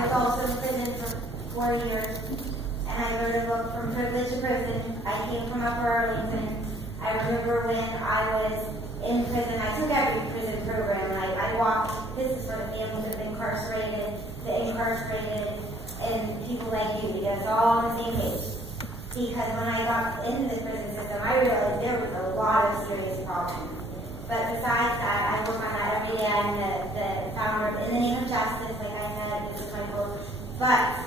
I was also in prison for 4 years, and I wrote a book, From Privilege to Prison. I came from Upper Arlington. I remember when I was in prison, I took every prison program, and I walked, this is for the families of the incarcerated, and people like you, because all on the same page. Because when I got into the prison system, I realized there was a lot of serious problems. But besides that, I work on that every day. I'm the founder of In the Name of Justice, like I said, this is my book. But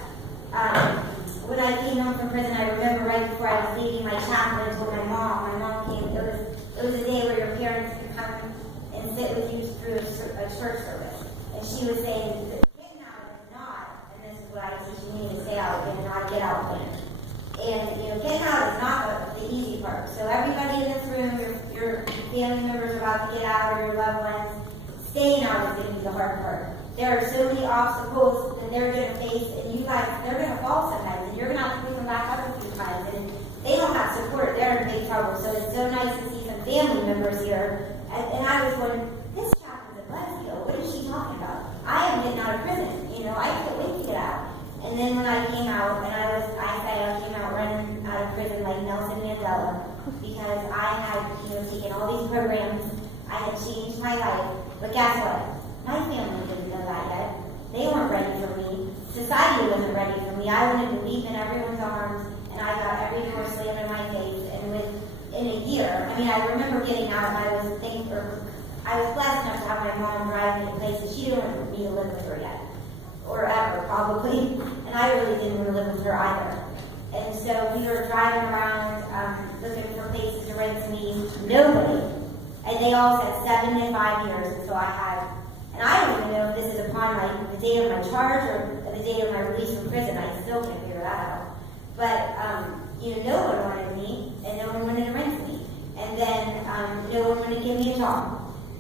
when I came home from prison, I remember right before I was leaving my chaplain, I told my mom came, it was a day where your parents could come and sit with you through a church service. And she was saying, getting out is not, and this is what I teach you need to stay out and not get out plan. And getting out is not the easy part. So everybody in this room, your family members are about to get out, or your loved ones, staying out is going to be the hard part. There are so many obstacles that they're going to face, and you guys, they're going to fall sometimes, and you're going to have to pick them back up a few times. And they don't have support; they're in big trouble. So it's so nice to see some family members here. And I was wondering, this chaplain's in Westville. What is she talking about? I am getting out of prison. I can't wait to get out. And then when I came out, and I came out running out of prison like Nelson Mandela, because I had, taken all these programs, I had changed my life. But guess what? My family didn't know that yet. They weren't ready for me. Society wasn't ready for me. I wanted to leap in everyone's arms, and I got every door slammed in my face. And within a year, I remember getting out, and I was blessed enough to have my mom drive me to places she didn't want me to live with her yet. Or ever, probably. And I really didn't want to live with her either. And so we were driving around looking for places to rent to me. Nobody. And they all said 7 to 5 years. And so and I don't even know if this is upon the date of my charge or the date of my release from prison. I still can't figure that out. But, no one wanted me, and no one wanted to rent me. And then no one wanted to give me a job.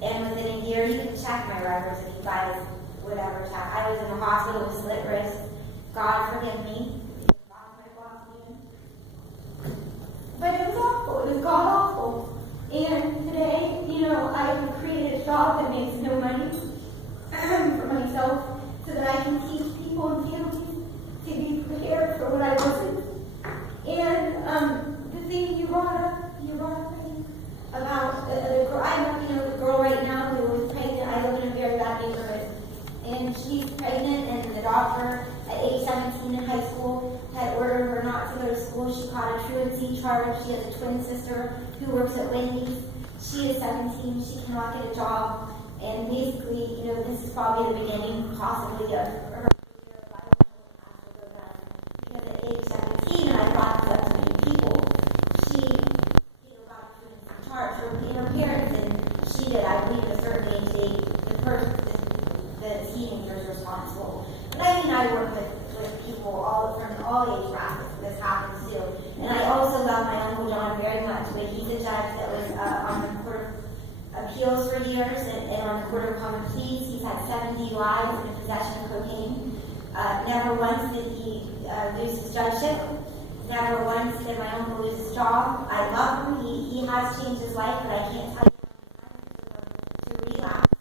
And within a year, you can check my records if you guys whatever check. I was in the hospital with slit wrists. God forgive me. But it was awful. It was God awful. And today, I created a job that makes no money for myself so that I can teach people and families to be prepared for what I wasn't. And the thing you brought up about the girl, I know, the girl right now who was pregnant. I live in a very bad neighborhood. And she's pregnant, and the doctor at age 17 in high school had ordered her not to go to school. She caught a truancy charge. She has a twin sister who works at Wendy's. She is 17. She cannot get a job. And basically, this is probably the beginning, possibly, of her career. Because at age 17, and I brought this up to many people, she got a truancy charge. Her parents, and she did, I believe, at a certain age, the teenagers responsible. But I work with people from all age brackets. This happens too. And I also love my Uncle John very much, but he's a judge that was on the Court of Appeals for years and on the Court of Common Pleas. He's had 7 DUIs in possession of cocaine. Never once did he lose his judgeship. Never once did my uncle lose his job. I love him. He has changed his life, but I can't tell you to relapse.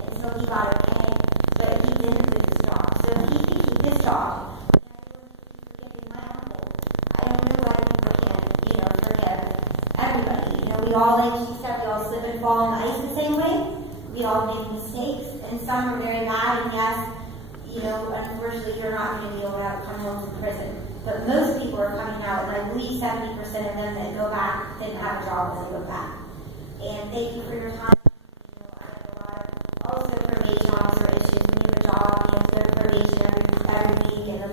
Until he got okay, but he didn't lose his job. So if he can keep his job, and everyone can keep forgiving my uncle, I don't know why people can't, forgive everybody. We all, like she said, we all slip and fall on ice the same way. We all make mistakes, and some are very bad, and yes, unfortunately you're not going to be able to come home from prison. But most people are coming out, and I believe 70% of them that go back didn't have a job when they go back. And thank you for your time. Also, probation officer issues. When you have a job, you have to go to probation every week, and the